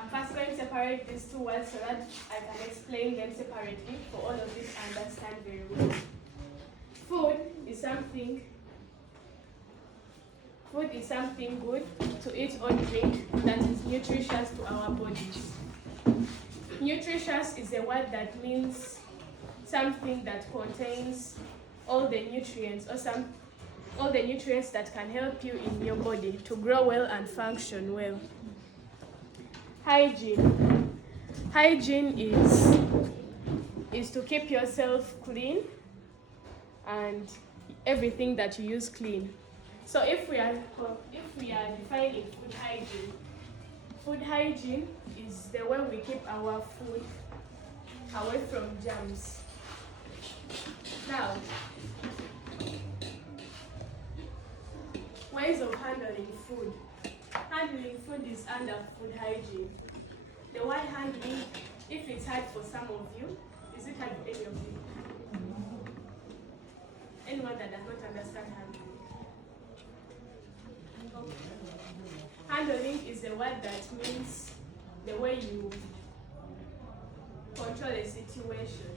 I'm first going to separate these two words so that I can explain them separately for all of you to understand very well. Food is something good to eat or drink that is nutritious to our bodies. Nutritious is a word that means something that contains all the nutrients all the nutrients that can help you in your body to grow well and function well. Hygiene. Hygiene is to keep yourself clean and everything that you use clean. So if we are defining food hygiene is the way we keep our food away from germs. Now, ways of handling food. Handling food is under food hygiene. The word handling, if it's hard for some of you, is it hard for any of you? Anyone that does not understand handling? Okay. Handling is a word that means the way you control a situation.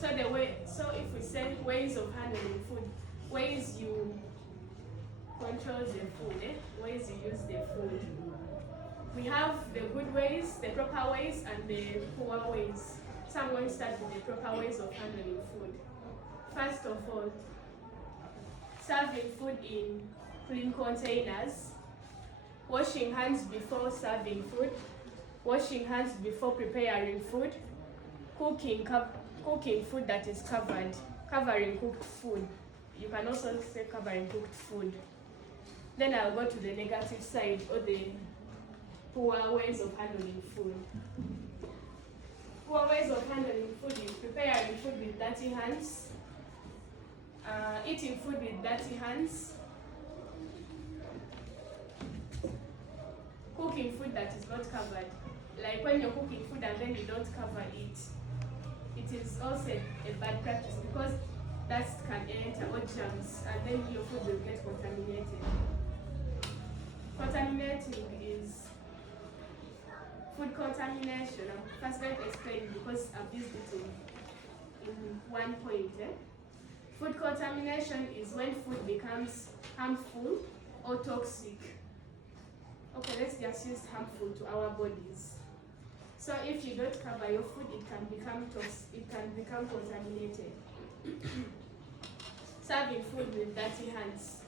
So if we say ways of handling food, ways you control the food, ways you use the food. We have the good ways, the proper ways, and the poor ways. So I'm going to start with the proper ways of handling food. First of all, serving food in clean containers, washing hands before serving food, washing hands before preparing food, cooking food that is covering cooked food. You can also say covering cooked food. Then I'll go to the negative side, or the poor ways of handling food. Poor ways of handling food is preparing food with dirty hands, eating food with dirty hands, cooking food that is not covered. Like when you're cooking food and then you don't cover it. It is also a bad practice because dust can enter or germs and then your food will get contaminated. Contaminating is food contamination. I'm first going to explain because I've used it in one point. Food contamination is when food becomes harmful or toxic. Okay, let's just use harmful to our bodies. So if you don't cover your food, it can become toxic, it can become contaminated. Serving food with dirty hands.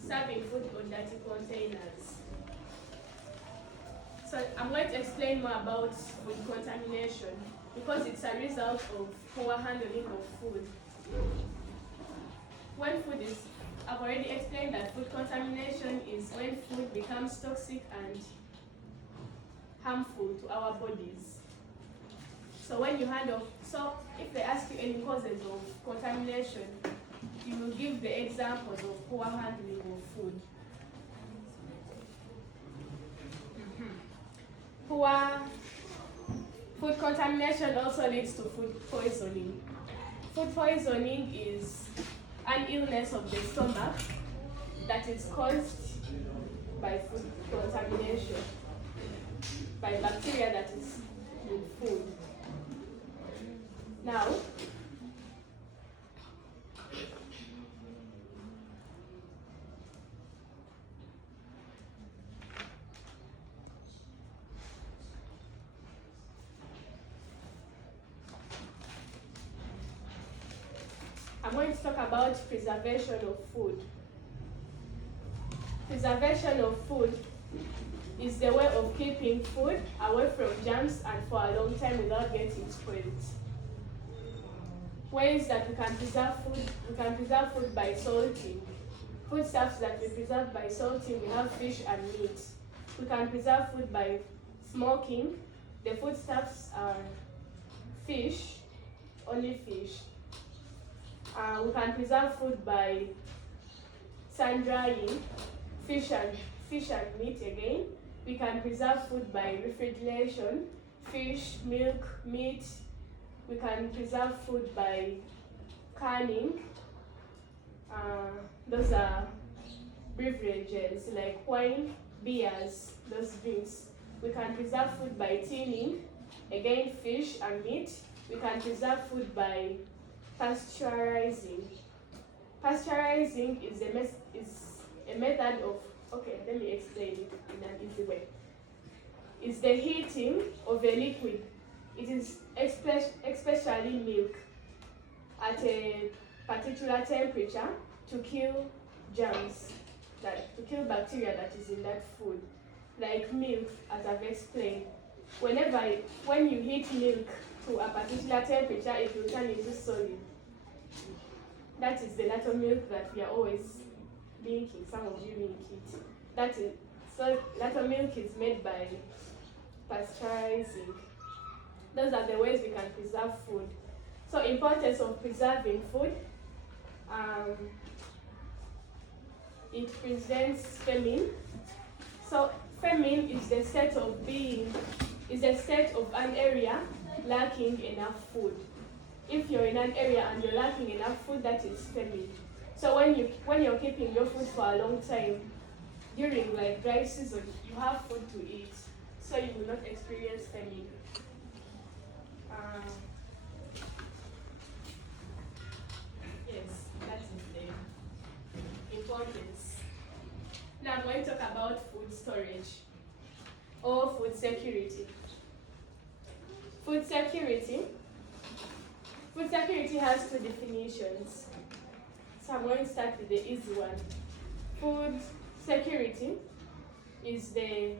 Serving food on dirty containers. So I'm going to explain more about food contamination because it's a result of poor handling of food. I've already explained that food contamination is when food becomes toxic and harmful to our bodies. So if they ask you any causes of contamination, you will give the examples of poor handling of food. Poor food contamination also leads to food poisoning. Food poisoning is an illness of the stomach that is caused by food contamination, by bacteria that is in food. Now, I'm going to talk about preservation of food. Preservation of food is the way of keeping food away from germs and for a long time without getting spoiled. Ways that we can preserve food by salting. Foodstuffs that we preserve by salting, we have fish and meat. We can preserve food by smoking. The foodstuffs are fish, only fish. We can preserve food by sun drying, fish and meat again. We can preserve food by refrigeration, fish, milk, meat. We can preserve food by canning. Those are beverages like wine, beers, those drinks. We can preserve food by tinning, again fish and meat. We can preserve food by pasteurizing. Pasteurizing is a method of, okay, let me explain it in an easy way. It's the heating of a liquid. It is especially milk at a particular temperature to kill germs, to kill bacteria that is in that food, like milk, as I've explained. When you heat milk to a particular temperature, it will turn into solid. That is the latto milk that we are always drinking. Some of you drink it. So latto milk is made by pasteurizing. Those are the ways we can preserve food. So importance of preserving food. It prevents famine. So famine is the state of an area lacking enough food. If you're in an area and you're lacking enough food, that is famine. So when you're keeping your food for a long time, during like dry season, you have food to eat, so you will not experience famine. Yes, that is the importance. Now I'm going to talk about food storage or food security. Food security has two definitions. So I'm going to start with the easy one. Food security is the